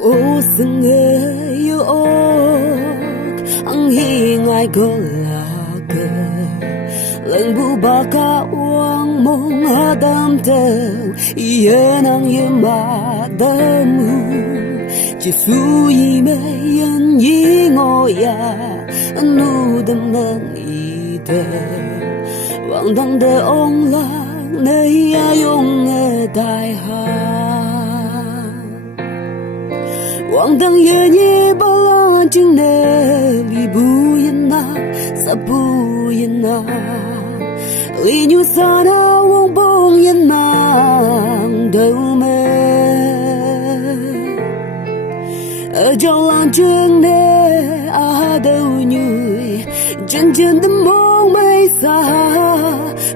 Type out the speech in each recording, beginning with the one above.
ô sừng yêu ốc ang hi ngai có là cờ lần bu ba ca uang mong adam teu yenang yema damu chỉ su yi me yan yi ngồi ya nu đâm nang y tơ vang đăng de ong lang nay ya yong nghe tai ha vang đăng ye ye ba la ching ne li bu yin na sa bu yin na li nyu sa na wong bong yin na đâu me ở trong làng trường nè đâu nhùi chân chân tấm mong mây xa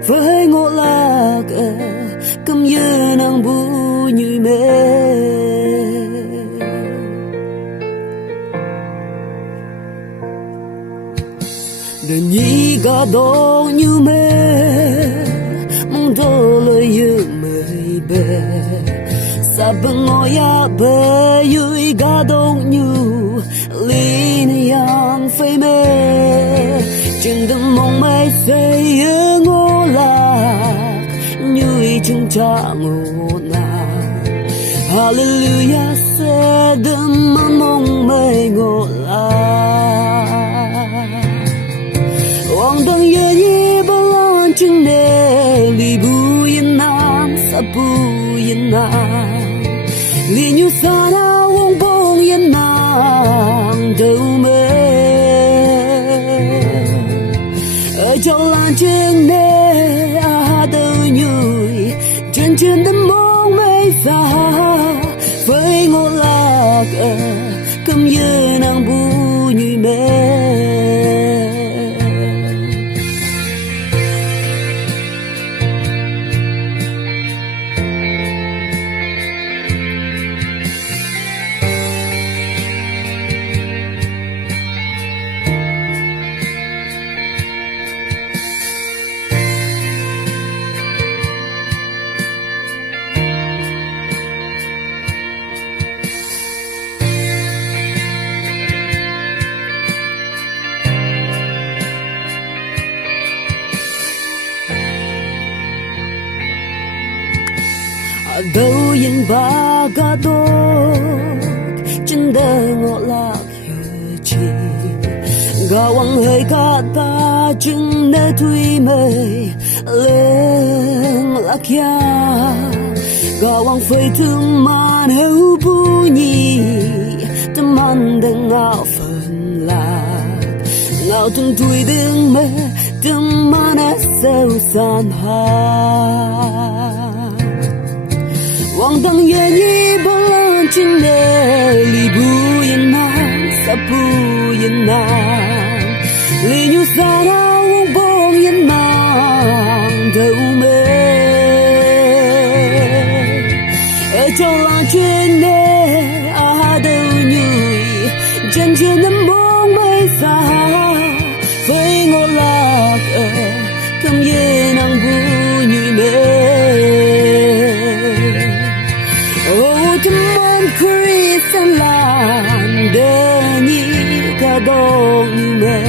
với ngộ lạc cầm như nàng bu nhùi mê đời nhi cả đô như mê mong đô lời như mây bê sa bưng ngồi ya bê yui ga đông như linh yang phê mê trên đêm mong mây say ngô lạc như chung cha ngô lạc hallelujah sẽ đêm mong mây ngô lạc hoàng đăng ye ye ba lan chừng nè li bu yin nam sa bu yin nam li như sa na wong bong yin nam đâu mê ở trong làng trường nè đâu nhùi chân chân đâm mong mây xa với ngô lạc cầm như nàng bu nhùi mê đâu yên ba ga đô chân đời ngọ lạc hiểu chi ga wang hơi ca ta chừng nơi thui mây lên lạc ya ga wang phơi thương man hữu bu nhi tâm man đừng ngạo phần lạc ngạo từng thui đừng mê tâm man sâu san ha hoàng đăng ye ye ba lan ching ne li bu yin na sa bu yin na li nyu sa na wong bong yin na đâu mê ở trong làng trường nè đâu nhùi chân chân nắm mong mây xa với ngô lạc cầm ye nàng bu nhùi mê Christian land đơn nhị cả đông mê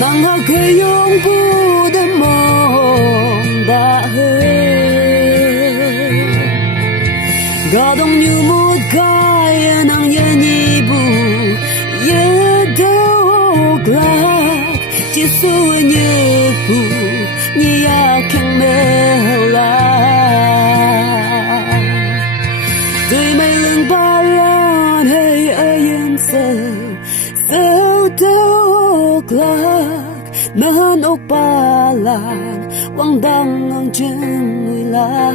nàng học khơi yong bu đêm mong đã hơi cả đông như một cái nàng nhớ nhị bu nhớ đâu lạc chỉ số như bu nhị ya keng mê la đời mây lưng ba lan hay ở yên sâu đâu lạc nan ốc ba lan quang đăng ngang chân người la